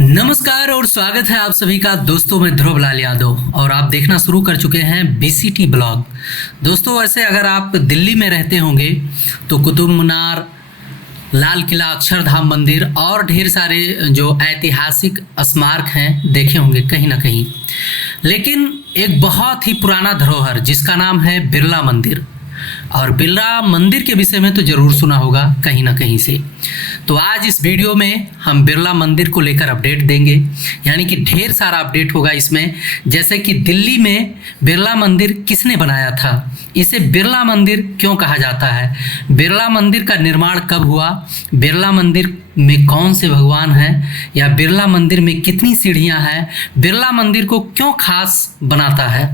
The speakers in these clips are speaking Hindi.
नमस्कार और स्वागत है आप सभी का। दोस्तों मैं ध्रुव लाल यादव और आप देखना शुरू कर चुके हैं बीसीटी ब्लॉग। दोस्तों वैसे अगर आप दिल्ली में रहते होंगे तो कुतुब मीनार, लाल किला, अक्षरधाम मंदिर और ढेर सारे जो ऐतिहासिक स्मारक हैं देखे होंगे कहीं ना कहीं। लेकिन एक बहुत ही पुराना धरोहर जिसका नाम है बिरला मंदिर, और बिरला मंदिर के विषय में तो ज़रूर सुना होगा कहीं ना कहीं से। तो आज इस वीडियो में हम बिरला मंदिर को लेकर अपडेट देंगे, यानी कि ढेर सारा अपडेट होगा इसमें। जैसे कि दिल्ली में बिरला मंदिर किसने बनाया था, इसे बिरला मंदिर क्यों कहा जाता है, बिरला मंदिर का निर्माण कब हुआ, बिरला मंदिर में कौन से भगवान हैं, या बिरला मंदिर में कितनी सीढ़ियां हैं, बिरला मंदिर को क्यों खास बनाता है।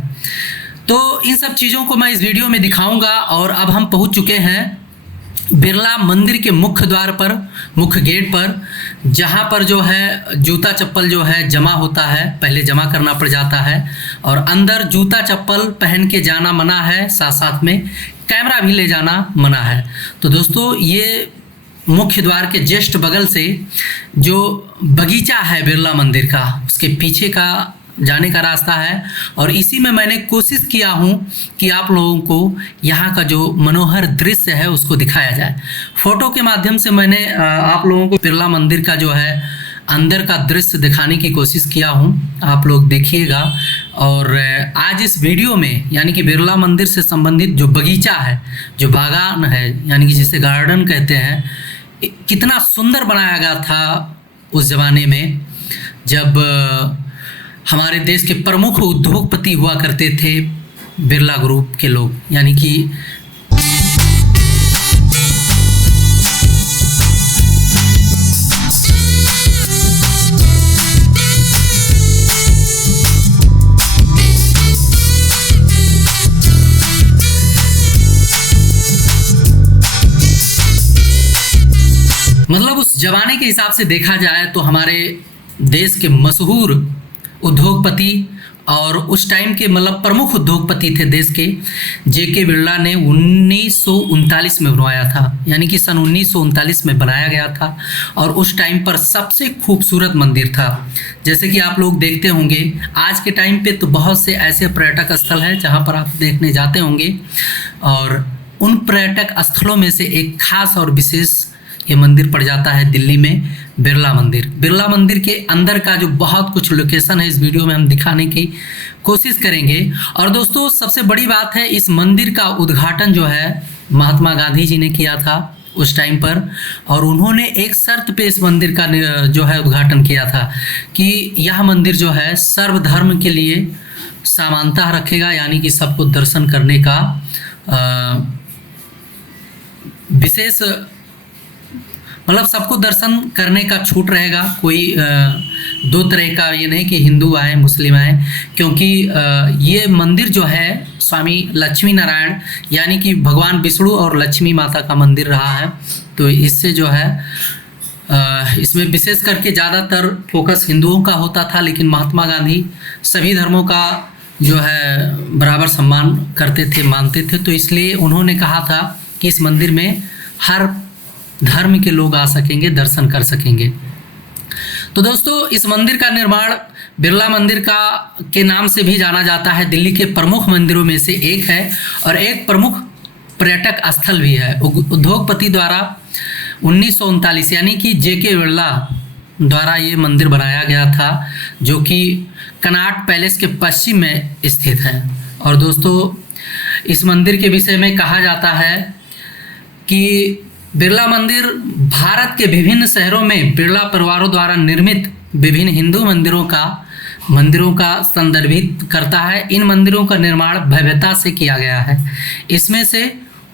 तो इन सब चीज़ों को मैं इस वीडियो में दिखाऊंगा। और अब हम पहुंच चुके हैं बिरला मंदिर के मुख्य द्वार पर, मुख्य गेट पर, जहां पर जो है जूता चप्पल जो है जमा होता है, पहले जमा करना पड़ जाता है। और अंदर जूता चप्पल पहन के जाना मना है, साथ साथ में कैमरा भी ले जाना मना है। तो दोस्तों ये मुख्य द्वार के जस्ट बगल से जो बगीचा है बिरला मंदिर का, उसके पीछे का जाने का रास्ता है। और इसी में मैंने कोशिश किया हूँ कि आप लोगों को यहाँ का जो मनोहर दृश्य है उसको दिखाया जाए। फोटो के माध्यम से मैंने आप लोगों को बिरला मंदिर का जो है अंदर का दृश्य दिखाने की कोशिश किया हूँ, आप लोग देखिएगा। और आज इस वीडियो में यानी कि बिरला मंदिर से संबंधित जो बगीचा है, जो बागान है, यानी कि जिसे गार्डन कहते हैं, कितना सुंदर बनाया गया था उस ज़माने में जब हमारे देश के प्रमुख उद्योगपति हुआ करते थे बिरला ग्रुप के लोग, यानी कि मतलब उस जमाने के हिसाब से देखा जाए तो हमारे देश के मशहूर उद्योगपति और उस टाइम के मतलब प्रमुख उद्योगपति थे देश के, जेके बिरला ने 1939 में बनवाया था, यानी कि सन 1939 में बनाया गया था। और उस टाइम पर सबसे खूबसूरत मंदिर था। जैसे कि आप लोग देखते होंगे आज के टाइम पे तो बहुत से ऐसे पर्यटक स्थल हैं जहां पर आप देखने जाते होंगे, और उन पर्यटक स्थलों में से एक खास और विशेष ये मंदिर पड़ जाता है दिल्ली में बिरला मंदिर। बिरला मंदिर के अंदर का जो बहुत कुछ लोकेशन है इस वीडियो में हम दिखाने की कोशिश करेंगे। और दोस्तों सबसे बड़ी बात है, इस मंदिर का उद्घाटन जो है महात्मा गांधी जी ने किया था उस टाइम पर। और उन्होंने एक शर्त पे इस मंदिर का जो है उद्घाटन किया था कि यह मंदिर जो है सर्वधर्म के लिए समानता रखेगा, यानी कि सबको दर्शन करने का विशेष मतलब सबको दर्शन करने का छूट रहेगा। कोई दो तरह का ये नहीं कि हिंदू आए मुस्लिम आए, क्योंकि ये मंदिर जो है स्वामी लक्ष्मी नारायण यानी कि भगवान विष्णु और लक्ष्मी माता का मंदिर रहा है। तो इससे जो है इसमें विशेष करके ज़्यादातर फोकस हिंदुओं का होता था, लेकिन महात्मा गांधी सभी धर्मों का जो है बराबर सम्मान करते थे, मानते थे। तो इसलिए उन्होंने कहा था कि इस मंदिर में हर धर्म के लोग आ सकेंगे, दर्शन कर सकेंगे। तो दोस्तों इस मंदिर का निर्माण बिरला मंदिर का के नाम से भी जाना जाता है, दिल्ली के प्रमुख मंदिरों में से एक है और एक प्रमुख पर्यटक स्थल भी है। उद्योगपति द्वारा 1939 यानी कि जेके बिरला द्वारा ये मंदिर बनाया गया था, जो कि कनॉट पैलेस के पश्चिम में स्थित है। और दोस्तों इस मंदिर के विषय में कहा जाता है कि बिरला मंदिर भारत के विभिन्न शहरों में बिरला परिवारों द्वारा निर्मित विभिन्न हिंदू मंदिरों का संदर्भित करता है। इन मंदिरों का निर्माण भव्यता से किया गया है। इसमें से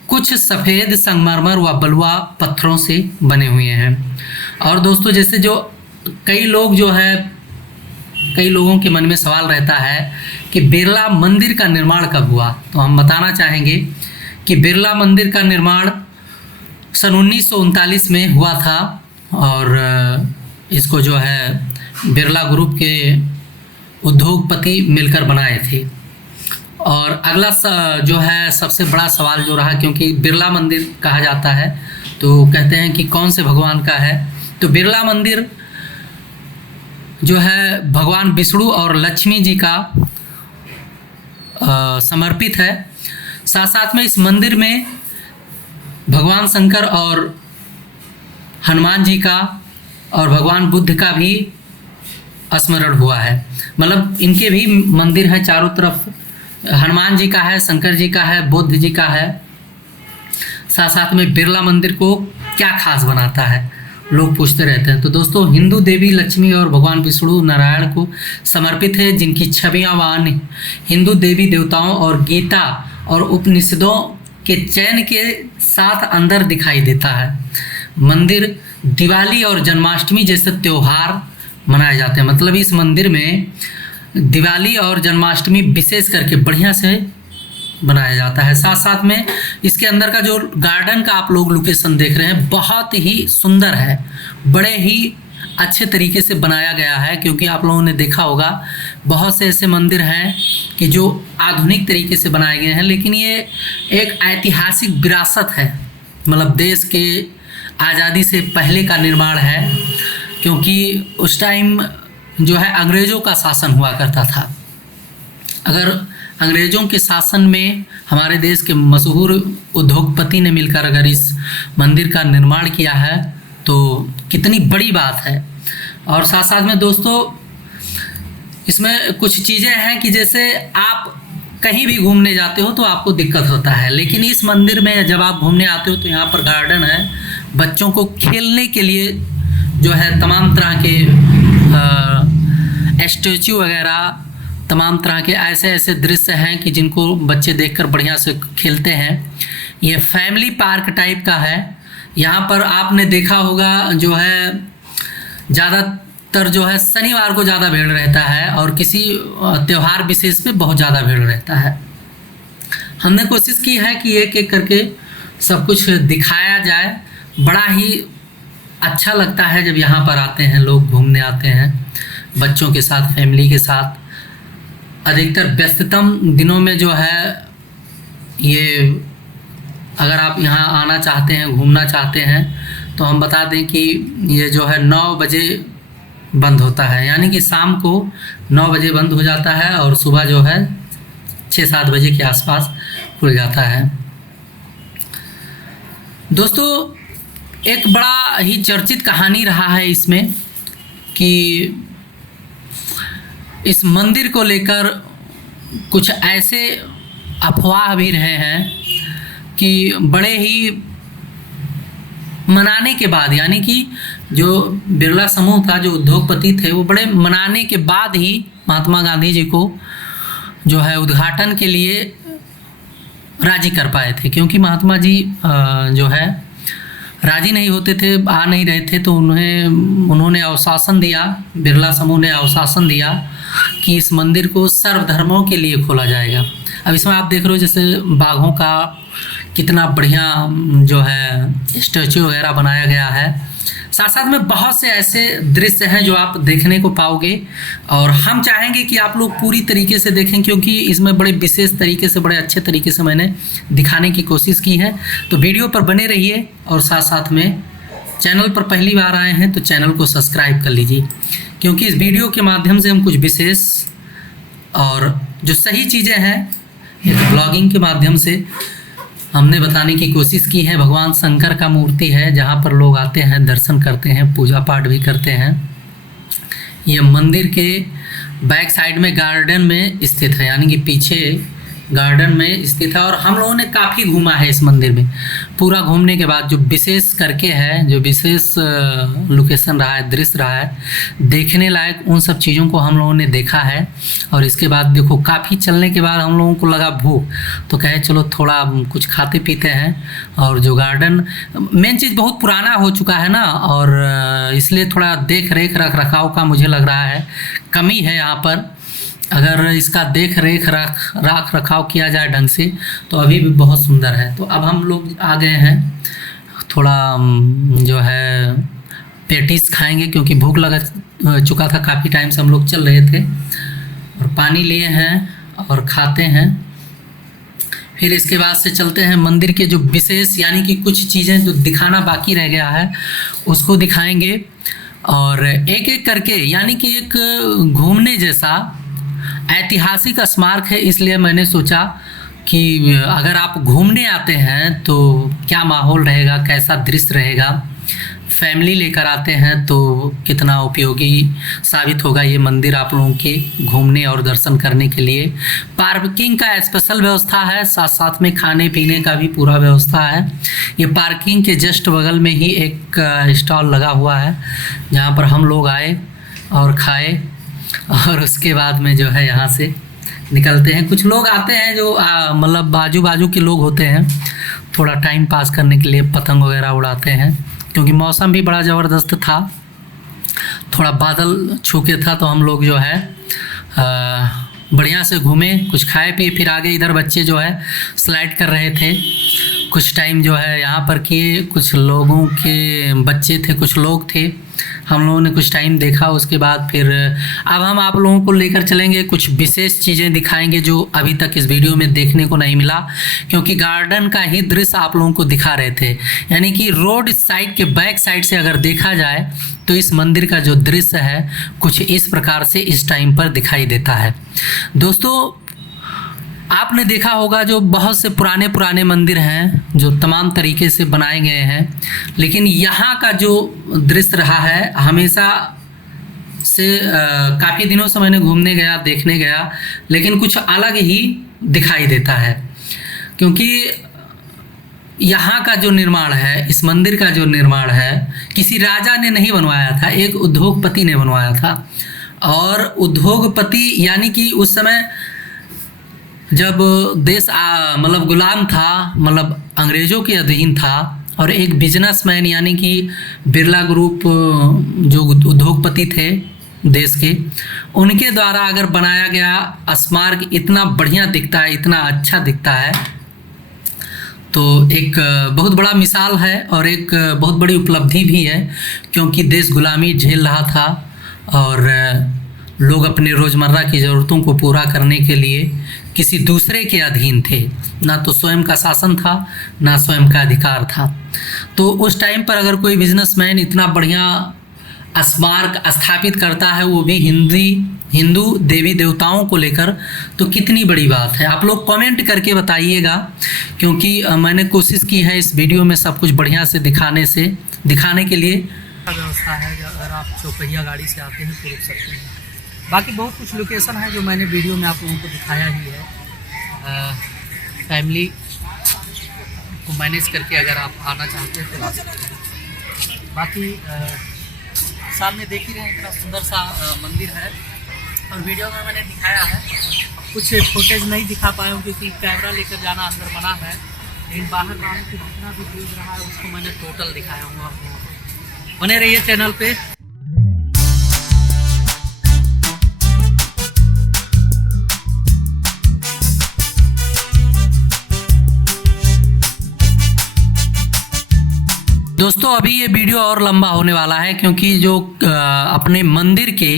कुछ सफ़ेद संगमरमर व बलुआ पत्थरों से बने हुए हैं। और दोस्तों जैसे जो कई लोगों के मन में सवाल रहता है कि बिरला मंदिर का निर्माण कब हुआ, तो हम बताना चाहेंगे कि बिरला मंदिर का निर्माण सन 1939 में हुआ था। और इसको जो है बिरला ग्रुप के उद्योगपति मिलकर बनाए थे। और अगला जो है सबसे बड़ा सवाल जो रहा, क्योंकि बिरला मंदिर कहा जाता है तो कहते हैं कि कौन से भगवान का है। तो बिरला मंदिर जो है भगवान विष्णु और लक्ष्मी जी का समर्पित है। साथ साथ में इस मंदिर में भगवान शंकर और हनुमान जी का और भगवान बुद्ध का भी स्मरण हुआ है। मतलब इनके भी मंदिर हैं चारों तरफ, हनुमान जी का है, शंकर जी का है, बुद्ध जी का है। साथ साथ में बिरला मंदिर को क्या खास बनाता है, लोग पूछते रहते हैं। तो दोस्तों, हिंदू देवी लक्ष्मी और भगवान विष्णु नारायण को समर्पित है, जिनकी छवियां वाहन हिंदू देवी देवताओं और गीता और उपनिषदों के चयन के साथ अंदर दिखाई देता है। मंदिर दिवाली और जन्माष्टमी जैसे त्यौहार मनाए जाते हैं। मतलब इस मंदिर में दिवाली और जन्माष्टमी विशेष करके बढ़िया से बनाया जाता है। साथ साथ में इसके अंदर का जो गार्डन का आप लोग लोकेशन देख रहे हैं, बहुत ही सुंदर है, बड़े ही अच्छे तरीके से बनाया गया है। क्योंकि आप लोगों ने देखा होगा बहुत से ऐसे मंदिर हैं कि जो आधुनिक तरीके से बनाए गए हैं, लेकिन ये एक ऐतिहासिक विरासत है। मतलब देश के आज़ादी से पहले का निर्माण है, क्योंकि उस टाइम जो है अंग्रेज़ों का शासन हुआ करता था। अगर अंग्रेज़ों के शासन में हमारे देश के मशहूर उद्योगपति ने मिलकर अगर इस मंदिर का निर्माण किया है तो कितनी बड़ी बात है। और साथ साथ में दोस्तों, इसमें कुछ चीज़ें हैं कि जैसे आप कहीं भी घूमने जाते हो तो आपको दिक्कत होता है, लेकिन इस मंदिर में जब आप घूमने आते हो तो यहाँ पर गार्डन है, बच्चों को खेलने के लिए जो है तमाम तरह के स्टैचू वगैरह, तमाम तरह के ऐसे ऐसे दृश्य हैं कि जिनको बच्चे देखकर बढ़िया से खेलते हैं। ये फैमिली पार्क टाइप का है। यहाँ पर आपने देखा होगा जो है ज़्यादातर जो है शनिवार को ज़्यादा भीड़ रहता है और किसी त्यौहार विशेष पे बहुत ज़्यादा भीड़ रहता है। हमने कोशिश की है कि एक एक करके सब कुछ दिखाया जाए। बड़ा ही अच्छा लगता है जब यहाँ पर आते हैं लोग, घूमने आते हैं बच्चों के साथ, फैमिली के साथ। अधिकतर व्यस्ततम दिनों में जो है ये, अगर आप यहाँ आना चाहते हैं, घूमना चाहते हैं, तो हम बता दें कि ये जो है 9 बजे बंद होता है, यानी कि शाम को 9 बजे बंद हो जाता है और सुबह जो है 6-7 बजे के आसपास खुल जाता है। दोस्तों, एक बड़ा ही चर्चित कहानी रहा है इसमें कि इस मंदिर को लेकर कुछ ऐसे अफवाह भी रहे हैं कि बड़े ही मनाने के बाद, यानी कि जो बिरला समूह था, जो उद्योगपति थे, वो बड़े मनाने के बाद ही महात्मा गांधी जी को जो है उद्घाटन के लिए राजी कर पाए थे। क्योंकि महात्मा जी जो है राजी नहीं होते थे, आ नहीं रहे थे, तो उन्होंने अवशासन दिया, बिरला समूह ने अवशासन दिया कि इस मंदिर को सर्वधर्मों के लिए खोला जाएगा। अब इसमें आप देख रहे हो जैसे बाघों का कितना बढ़िया जो है स्टैचू वगैरह बनाया गया है। साथ साथ में बहुत से ऐसे दृश्य हैं जो आप देखने को पाओगे और हम चाहेंगे कि आप लोग पूरी तरीके से देखें, क्योंकि इसमें बड़े विशेष तरीके से, बड़े अच्छे तरीके से मैंने दिखाने की कोशिश की है। तो वीडियो पर बने रहिए और साथ साथ में चैनल पर पहली बार आए हैं तो चैनल को सब्सक्राइब कर लीजिए, क्योंकि इस वीडियो के माध्यम से हम कुछ विशेष और जो सही चीज़ें हैं ब्लॉगिंग के माध्यम से हमने बताने की कोशिश की है। भगवान शंकर का मूर्ति है जहाँ पर लोग आते हैं, दर्शन करते हैं, पूजा पाठ भी करते हैं। ये मंदिर के बैक साइड में गार्डन में स्थित है, यानी कि पीछे गार्डन में स्थित है। और हम लोगों ने काफ़ी घूमा है इस मंदिर में। पूरा घूमने के बाद जो विशेष करके है, जो विशेष लोकेशन रहा है, दृश्य रहा है, देखने लायक, उन सब चीज़ों को हम लोगों ने देखा है। और इसके बाद देखो, काफ़ी चलने के बाद हम लोगों को लगा भूख, तो कहे चलो थोड़ा कुछ खाते पीते हैं। और जो गार्डन, मेन चीज़ बहुत पुराना हो चुका है ना, और इसलिए थोड़ा देख रेख रख रखाव का मुझे लग रहा है कमी है यहाँ पर। अगर इसका देख रेख रख रखाव किया जाए ढंग से तो अभी भी बहुत सुंदर है। तो अब हम लोग आ गए हैं, थोड़ा जो है पेटीज खाएंगे, क्योंकि भूख लग चुका था, काफ़ी टाइम से हम लोग चल रहे थे। और पानी लिए हैं और खाते हैं। फिर इसके बाद से चलते हैं मंदिर के जो विशेष, यानी कि कुछ चीज़ें जो दिखाना बाकी रह गया है उसको दिखाएंगे। और एक एक करके, यानी कि एक घूमने जैसा ऐतिहासिक स्मारक है। इसलिए मैंने सोचा कि अगर आप घूमने आते हैं तो क्या माहौल रहेगा, कैसा दृश्य रहेगा, फैमिली लेकर आते हैं तो कितना उपयोगी साबित होगा ये मंदिर आप लोगों के घूमने और दर्शन करने के लिए। पार्किंग का स्पेशल व्यवस्था है, साथ साथ में खाने पीने का भी पूरा व्यवस्था है। ये पार्किंग के जस्ट बगल में ही एक स्टॉल लगा हुआ है जहाँ पर हम लोग आए और खाए और उसके बाद में जो है यहाँ से निकलते हैं। कुछ लोग आते हैं जो मतलब बाजू बाजू के लोग होते हैं, थोड़ा टाइम पास करने के लिए पतंग वगैरह उड़ाते हैं। क्योंकि मौसम भी बड़ा ज़बरदस्त था, थोड़ा बादल छू के था, तो हम लोग जो है बढ़िया से घूमे, कुछ खाए पिए, फिर आगे इधर बच्चे जो है स्लाइड कर रहे थे। कुछ टाइम जो है यहाँ पर किए, कुछ लोगों के बच्चे थे, कुछ लोग थे, हम लोगों ने कुछ टाइम देखा। उसके बाद फिर अब हम आप लोगों को लेकर चलेंगे, कुछ विशेष चीज़ें दिखाएंगे जो अभी तक इस वीडियो में देखने को नहीं मिला, क्योंकि गार्डन का ही दृश्य आप लोगों को दिखा रहे थे। यानी कि रोड साइड के बैक साइड से अगर देखा जाए तो इस मंदिर का जो दृश्य है कुछ इस प्रकार से इस टाइम पर दिखाई देता है। दोस्तों, आपने देखा होगा जो बहुत से पुराने पुराने मंदिर हैं जो तमाम तरीके से बनाए गए हैं, लेकिन यहाँ का जो दृश्य रहा है हमेशा से काफ़ी दिनों से मैंने घूमने गया, देखने गया, लेकिन कुछ अलग ही दिखाई देता है। क्योंकि यहाँ का जो निर्माण है, इस मंदिर का जो निर्माण है, किसी राजा ने नहीं बनवाया था, एक उद्योगपति ने बनवाया था। और उद्योगपति यानी कि उस समय जब देश मतलब गुलाम था, मतलब अंग्रेज़ों के अधीन था, और एक बिजनेसमैन यानी कि बिरला ग्रुप जो उद्योगपति थे देश के, उनके द्वारा अगर बनाया गया स्मारक इतना बढ़िया दिखता है, इतना अच्छा दिखता है, तो एक बहुत बड़ा मिसाल है और एक बहुत बड़ी उपलब्धि भी है। क्योंकि देश गुलामी झेल रहा था और लोग अपने रोज़मर्रा की ज़रूरतों को पूरा करने के लिए किसी दूसरे के अधीन थे, ना तो स्वयं का शासन था, ना स्वयं का अधिकार था। तो उस टाइम पर अगर कोई बिजनेसमैन इतना बढ़िया स्मारक स्थापित करता है, वो भी हिंदू देवी देवताओं को लेकर, तो कितनी बड़ी बात है। आप लोग कमेंट करके बताइएगा, क्योंकि मैंने कोशिश की है इस वीडियो में सब कुछ बढ़िया से दिखाने के लिए। व्यवस्था है, अगर आप चौपहिया गाड़ी से आते हैं तो रुक सकते हैं। बाकी बहुत कुछ लोकेशन है जो मैंने वीडियो में आप लोगों को दिखाया ही है। फैमिली को मैनेज करके अगर आप आना चाहते हैं तो आ सकते हैं। बाकी सामने देख ही रहे हैं इतना सुंदर सा मंदिर है, और वीडियो में मैंने दिखाया है, कुछ फुटेज नहीं दिखा पाया हूँ क्योंकि कैमरा लेकर जाना अंदर मना है, लेकिन बाहर आने से जितना भी व्यूज रहा है उसको मैंने टोटल दिखाया हूँ आप लोगों को। बने रहिए चैनल पे। दोस्तों, अभी ये वीडियो और लंबा होने वाला है, क्योंकि जो अपने मंदिर के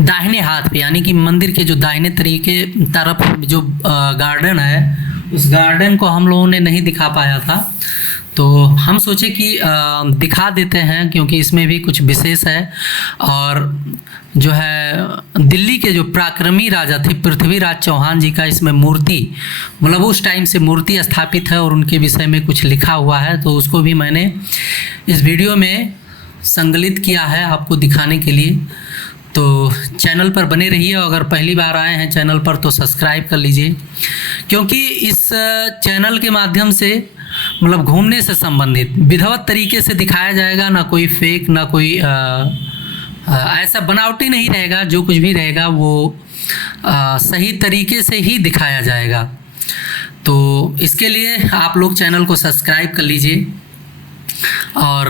दाहिने हाथ पे, यानी कि मंदिर के जो दाहिने तरफ जो गार्डन है, उस गार्डन को हम लोगों ने नहीं दिखा पाया था, तो हम सोचे कि दिखा देते हैं, क्योंकि इसमें भी कुछ विशेष है। और जो है दिल्ली के जो पराक्रमी राजा थे पृथ्वीराज चौहान जी का इसमें मूर्ति, मतलब उस टाइम से मूर्ति स्थापित है और उनके विषय में कुछ लिखा हुआ है, तो उसको भी मैंने इस वीडियो में संकलित किया है आपको दिखाने के लिए। तो चैनल पर बने रहिए, और अगर पहली बार आए हैं चैनल पर तो सब्सक्राइब कर लीजिए, क्योंकि इस चैनल के माध्यम से मतलब घूमने से संबंधित विधिवत तरीके से दिखाया जाएगा, ना कोई फेक, ना कोई ऐसा बनावटी नहीं रहेगा। जो कुछ भी रहेगा वो सही तरीके से ही दिखाया जाएगा। तो इसके लिए आप लोग चैनल को सब्सक्राइब कर लीजिए। और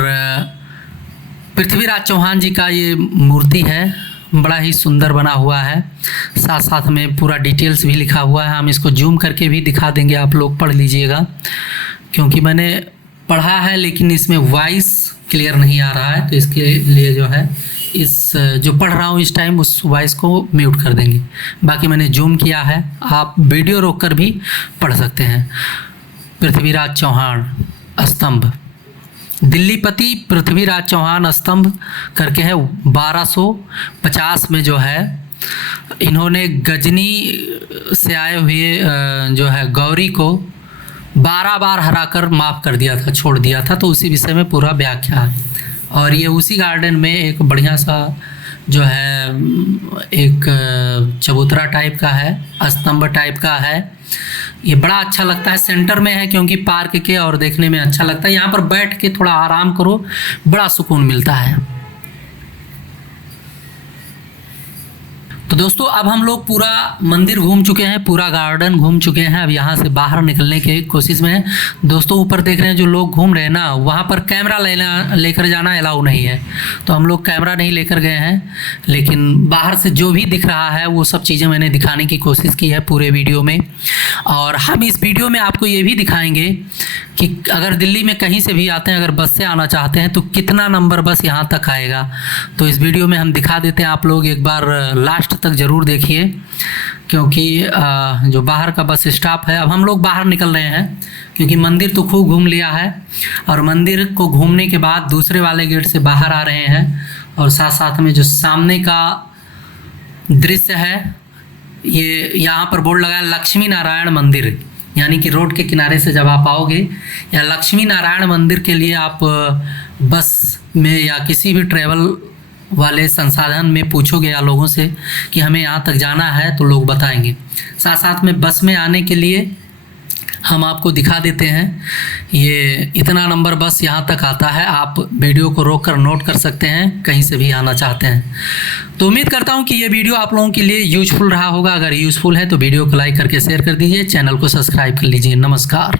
पृथ्वीराज चौहान जी का ये मूर्ति है, बड़ा ही सुंदर बना हुआ है, साथ साथ में पूरा डिटेल्स भी लिखा हुआ है। हम इसको जूम करके भी दिखा देंगे, आप लोग पढ़ लीजिएगा, क्योंकि मैंने पढ़ा है लेकिन इसमें वॉइस क्लियर नहीं आ रहा है, तो इसके लिए जो है इस जो पढ़ रहा हूँ इस टाइम उस वॉइस को म्यूट कर देंगे। बाकी मैंने जूम किया है, आप वीडियो रोककर भी पढ़ सकते हैं। पृथ्वीराज चौहान स्तंभ, दिल्लीपति पृथ्वीराज चौहान स्तंभ करके है, 1250 में जो है इन्होंने गजनी से आए हुए जो है गौरी को 12 बार हराकर माफ़ कर दिया था, छोड़ दिया था। तो उसी विषय में पूरा व्याख्या है। और ये उसी गार्डन में एक बढ़िया सा जो है एक चबूतरा टाइप का है, स्तंभ टाइप का है। ये बड़ा अच्छा लगता है, सेंटर में है क्योंकि पार्क के, और देखने में अच्छा लगता है। यहाँ पर बैठ के थोड़ा आराम करो, बड़ा सुकून मिलता है। तो दोस्तों अब हम लोग पूरा मंदिर घूम चुके हैं, पूरा गार्डन घूम चुके हैं। अब यहाँ से बाहर निकलने की कोशिश में है। दोस्तों ऊपर देख रहे हैं जो लोग घूम रहे हैं ना, वहाँ पर कैमरा लेकर जाना अलाउ नहीं है, तो हम लोग कैमरा नहीं लेकर गए हैं। लेकिन बाहर से जो भी दिख रहा है वो सब चीज़ें मैंने दिखाने की कोशिश की है पूरे वीडियो में। और हम इस वीडियो में आपको ये भी दिखाएंगे कि अगर दिल्ली में कहीं से भी आते हैं, अगर बस से आना चाहते हैं तो कितना नंबर बस यहाँ तक आएगा। तो इस वीडियो में हम दिखा देते हैं, आप लोग एक बार लास्ट तक ज़रूर देखिए, क्योंकि जो बाहर का बस स्टॉप है। अब हम लोग बाहर निकल रहे हैं क्योंकि मंदिर तो खूब घूम लिया है, और मंदिर को घूमने के बाद दूसरे वाले गेट से बाहर आ रहे हैं। और साथ साथ में जो सामने का दृश्य है, ये यहाँ पर बोर्ड लगा है लक्ष्मी नारायण मंदिर, यानी कि रोड के किनारे से जब आप आओगे या लक्ष्मी नारायण मंदिर के लिए आप बस में या किसी भी ट्रैवल वाले संसाधन में पूछोगे या लोगों से कि हमें यहाँ तक जाना है, तो लोग बताएंगे। साथ साथ में बस में आने के लिए हम आपको दिखा देते हैं, ये इतना नंबर बस यहाँ तक आता है। आप वीडियो को रोक कर नोट कर सकते हैं कहीं से भी आना चाहते हैं। तो उम्मीद करता हूँ कि ये वीडियो आप लोगों के लिए यूजफुल रहा होगा। अगर यूजफुल है तो वीडियो को लाइक करके शेयर कर दीजिए, चैनल को सब्सक्राइब कर लीजिए। नमस्कार।